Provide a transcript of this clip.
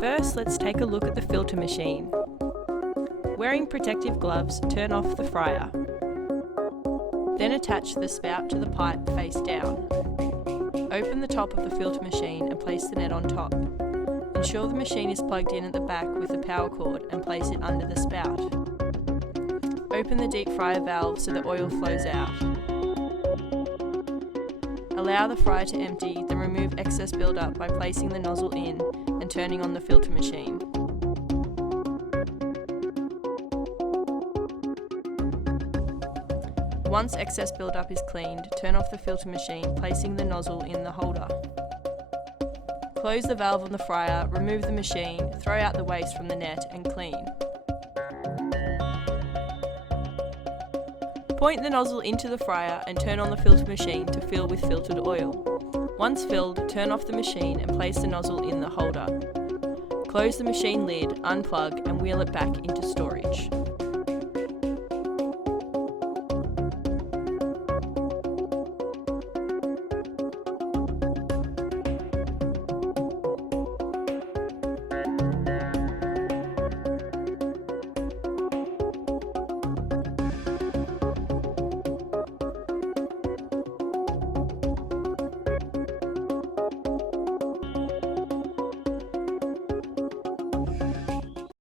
First, let's take a look at the filter machine. Wearing protective gloves, turn off the fryer. Then attach the spout to the pipe face down. Open the top of the filter machine and place the net on top. Ensure the machine is plugged in at the back with the power cord and place it under the spout. Open the deep fryer valve so the oil flows out. Allow the fryer to empty, then remove excess buildup by placing the nozzle in and turning on the filter machine. Once excess buildup is cleaned, turn off the filter machine, placing the nozzle in the holder. Close the valve on the fryer, remove the machine, throw out the waste from the net and clean. Point the nozzle into the fryer and turn on the filter machine to fill with filtered oil. Once filled, turn off the machine and place the nozzle in the holder. Close the machine lid, unplug and wheel it back into storage.